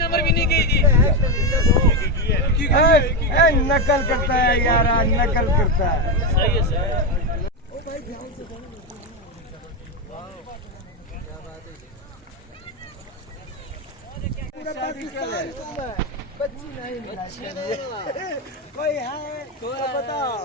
Number भी नहीं की जी। नकल करता है यार, नकल करता है। सही है सर। बच्ची नहीं कोई है तो बताओ।